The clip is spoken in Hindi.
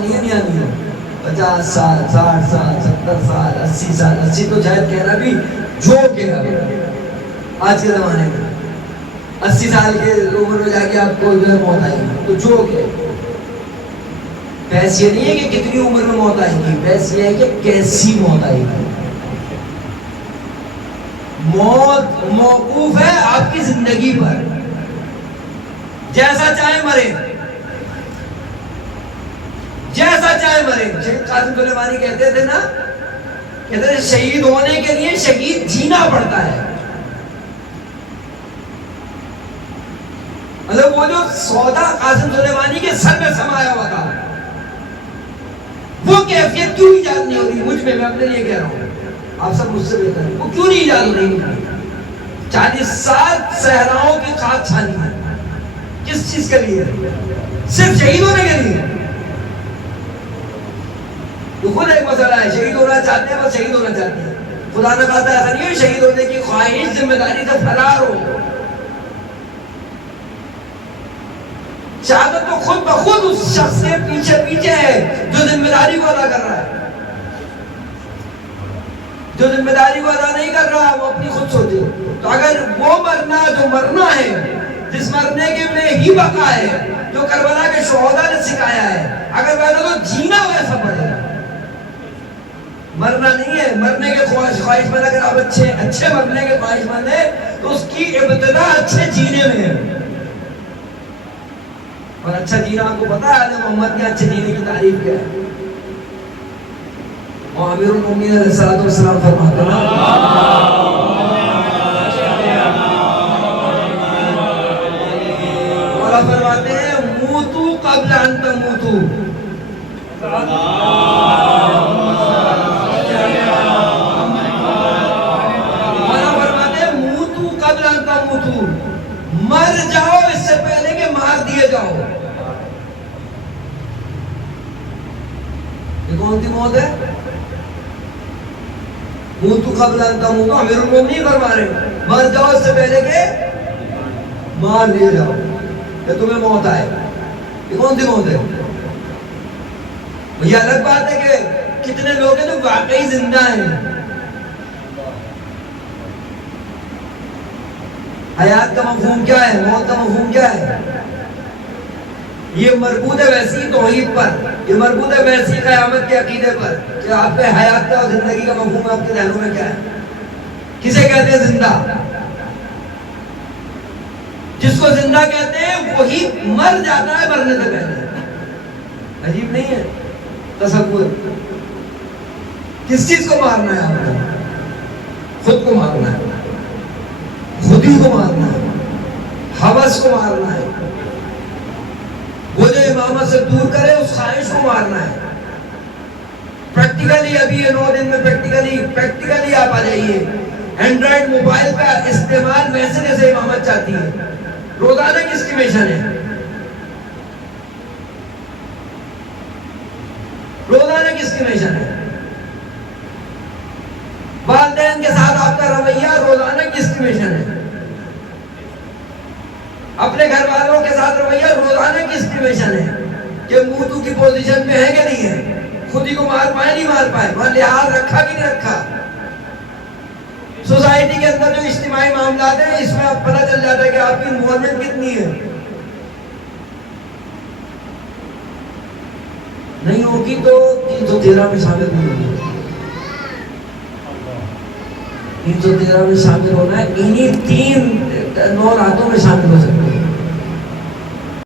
जवानी है नहीं है, 50 साल 60 साल 70 साल 80 साल, 80 तो शायद कहना भी जो के आज के जमाने में 80 साल के उम्र में जाके आपको जो है मौत आएगी, तो जो के बहस ये नहीं है कि कितनी उम्र में मौत आएगी, बहस ये है कि कैसी मौत आएगी। मौत मौकूफ है आपकी जिंदगी पर, जैसा चाहे मरे, जैसा चाहे मरे। शेख कासिम सुलेमानी कहते थे ना, कहते थे शहीद होने के लिए शहीद जीना पड़ता है। मतलब वो जो सौदा कासिम सुलेमानी के सर में समाया हुआ था, वो कैफियत क्यों ईजाद नहीं हो रही मुझ में, मैं अपने लिए कह रहा हूं, आप सब मुझसे बेहतर है, वो क्यों नहीं ईजाद हो रही। 40 साल सहराओं की खाक छानी है, किस चीज के लिए? सिर्फ शहीद होने के लिए। तो खुद एक मसला है, शहीद होना चाहते हैं, बस शहीद होना चाहते हैं। खुदा न खास्ता ऐसा नहीं है शहीद होने की ख्वाहिश जिम्मेदारी से फरार हो। शहादत तो खुद ब खुद उस शख्स के पीछे पीछे है जो जिम्मेदारी को अदा कर रहा है। जो जिम्मेदारी को अदा नहीं कर रहा वो अपनी खुद सोचे। तो अगर वो मरना जो मरना है, जिस मरने के में ही बका है, जो करबला के शोहदा ने सिखाया है, अगर वैसा तो जीना वैसा पड़ेगा, मरना नहीं है। मरने के ख्वाहिशमंद अगर आप अच्छे मरने के ख्वाहिशमंद है तो उसकी इब्तिदा अच्छे जीने में है। और अच्छा जीना आपको पता है मोहम्मद के अच्छे जीने की तारीफ क्या है? और अमीरुल मोमिनीन अलैहिस्सलातु वस्सलाम फरमाते हैं, और फरमाते हैं मूतू क़ब्ल अन तमूतू। मर जाओ इससे पहले कि मार दिए जाओ। ये कौन सी मौत है? मूतू क़ब्ल अन तमूतू, अमीरुल मोमिनीन फरमा रहे हैं मर जाओ इससे पहले कि मार दिए जाओ, कि तुम्हें मौत आए। ये कौन सी मौत है? ये अलग बात है कि कितने लोग हैं जो वाकई जिंदा हैं। हयात का मफ़हूम क्या है? मौत का मफ़हूम क्या है? ये मरबूत है वैसी तौहीद पर, ये मरबूत है वैसी क़यामत के अकीदे पर कि आपके हयात का और जिंदगी का मफ़हूम आपके ज़हनों में क्या है? किसे कहते हैं जिंदा? जिसको जिंदा कहते हैं वही मर जाता है मरने से पहले। अजीब नहीं है तसव्वुर? किस चीज को मारना है आपने? खुद को मारना है, खुद ही को मारना है, हवस को मारना है, वो जो इमामत से दूर करे उस ख्वाहिश को मारना है। प्रैक्टिकली अभी ये 9 दिन में प्रैक्टिकली आप आ जाइए। एंड्रॉइड मोबाइल का इस्तेमाल वैसे जैसे इमामत चाहती है। रोजाना किसकी मिशन है? रोजाना किसकी मिशन है? वालिदैन के साथ आपका रवैया रोजाना किसकी मिशन है? अपने घर वालों के साथ रवैया रोजाना किसकी मिशन है? कि मूतू की पोजीशन में है कि नहीं है? खुद ही को मार पाए नहीं मार पाए, वहां लिहाज रखा कि नहीं रखा? सोसाइटी के अंदर जो इज्तिमाई मामला है इसमें अब पता चल जाता है कि आपकी इन्वॉल्वमेंट कितनी है। नहीं होगी तो 313 में शामिल नहीं होगी। 313 में शामिल होना है, इन्हीं 3-9 रातों में शामिल हो सकते